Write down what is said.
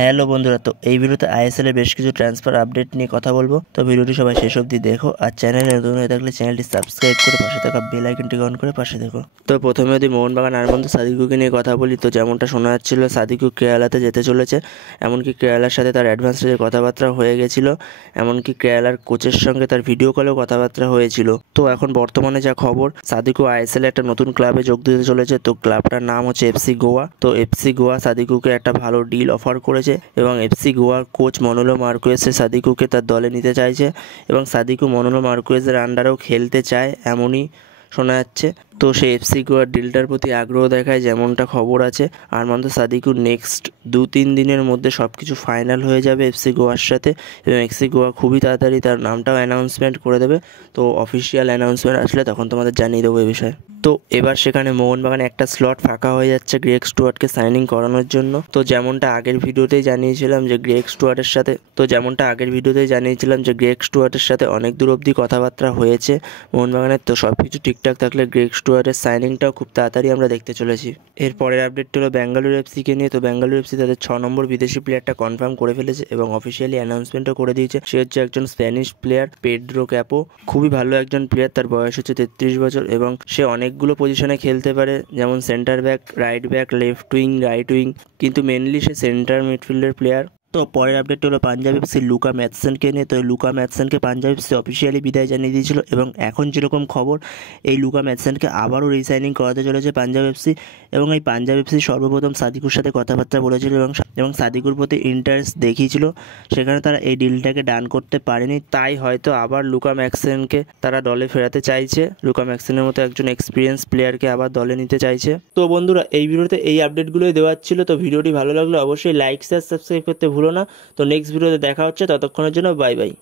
Hello বন্ধুরা, তো এই ভিডিওতে আইএসএল এর বেশ কিছু ট্রান্সফার আপডেট নিয়ে কথা বলবো। তো ভিডিওটি সবাই শেষ অবধি দেখো, আর চ্যানেলে নতুন হয়ে থাকলে চ্যানেলটি সাবস্ক্রাইব করে পাশে থাকা বেল আইকনটি অন করে পাশে দেখো। তো প্রথমে যদি মোহনবাগান আরমান্দ সাদিকুকে নিয়ে কথা বলি, তো যেমনটা শোনা যাচ্ছিল সাদিকু কেরালাতে যেতে চলেছে। এমনকি কেরালার সাথে তার অ্যাডভান্স স্টেজের কথাবার্তা হয়ে গেছিল, এমনকি কেরালার কোচের সঙ্গে তার ভিডিও কলেও কথাবার্তা হয়েছিল। তো এখন বর্তমানে যা খবর, সাদিকু আইএসএল একটা নতুন ক্লাবে যোগ দিতে চলেছে। তো ক্লাবটার নাম হচ্ছে এফসি গোয়া। তো এফসি গোয়া সাদিকুকে একটা ভালো ডিল অফার করেছে এবং এফসি গোয়ার কোচ মনোলো মার্কুয়েজ সাদিকুকে তার দলে নিতে চাইছে এবং সাদিকু মনোলো মার্কুয়েজের আন্ডারেও খেলতে চায়, এমনই শোনা যাচ্ছে। তো সেই এফসি গোয়ার ডিলটার প্রতি আগ্রহ দেখায়, যেমনটা খবর আছে আরমান্দ সাদিকু নেক্সট 2-3 দিনের মধ্যে সব কিছু ফাইনাল হয়ে যাবে এফসি গোয়ার সাথে এবং এফসি গোয়া খুবই তাড়াতাড়ি তার নামটাও অ্যানাউন্সমেন্ট করে দেবে। তো অফিসিয়াল অ্যানাউন্সমেন্ট আসলে তখন তোমাদের জানিয়ে দেবো এই বিষয়ে। তো এবার সেখানে মোহনবাগানে একটা স্লট ফাঁকা হয়ে যাচ্ছে গ্রেগ স্টুয়ার্টকে সাইনিং করানোর জন্য। তো যেমনটা আগের ভিডিওতেই জানিয়েছিলাম যে গ্রেগ স্টুয়ার্টের সাথে অনেক দূর অবধি কথাবার্তা হয়েছে মোহনবাগানের। তো সব কিছু ঠিকঠাক থাকলে গ্রেগ স্টুয়ার্টের সাইনিংটাও খুব তাড়াতাড়ি আমরা দেখতে চলেছি। এর পরের আপডেটটা হলো বেঙ্গালুরু এফসিকে নিয়ে। তো বেঙ্গালুরু এফসি তাদের 6 নম্বর বিদেশি প্লেয়ারটা কনফার্ম করে ফেলেছে এবং অফিসিয়ালি অ্যানাউন্সমেন্টও করে দিয়েছে। সে হচ্ছে একজন স্প্যানিশ প্লেয়ার, পেড্রো ক্যাপো। খুবই ভালো একজন প্লেয়ার, তার বয়স হচ্ছে 33 বছর এবং সে অনেকগুলো পজিশনে খেলতে পারে, যেমন centre back, right back, left wing, right wing, কিন্তু মেনলি সে সেন্টার মিডফিল্ডের প্লেয়ার। তো পরের আপডেট হলো পাঞ্জাব এফসি লুকা ম্যাথসনকে নিয়ে। তো লুকা ম্যাথসনকে পাঞ্জাব এফসি অফিসিয়ালি বিদায় জানিয়ে দিয়েছিল এবং এখন যেরকম খবর, এই লুকা ম্যাথসনকে আবারও রিসাইনিং করাতে চলেছে পাঞ্জাব এফসি এবং এই পাঞ্জাব এফসি সর্বপ্রথম সাদিকুর সাথে কথাবার্তা বলেছিল এবং সাদিকুর প্রতি ইন্টারেস্ট দেখিয়েছিল। সেখানে তারা এই ডিলটাকে ডান করতে পারেনি, তাই হয়তো আবার লুকা ম্যাথসনকে তারা দলে ফেরাতে চাইছে। লুকা ম্যাথসনের মতো একজন এক্সপিরিয়েন্স প্লেয়ারকে আবার দলে নিতে চাইছে। তো বন্ধুরা, এই ভিডিওতে এই আপডেটগুলোই দেওয়ার ছিল। তো ভিডিওটি ভালো লাগলে অবশ্যই লাইক, শেয়ার, সাবস্ক্রাইব করতে ভুলো না। তো নেক্সট ভিডিওতে দেখা হচ্ছে, ততক্ষণের জন্য বাই বাই।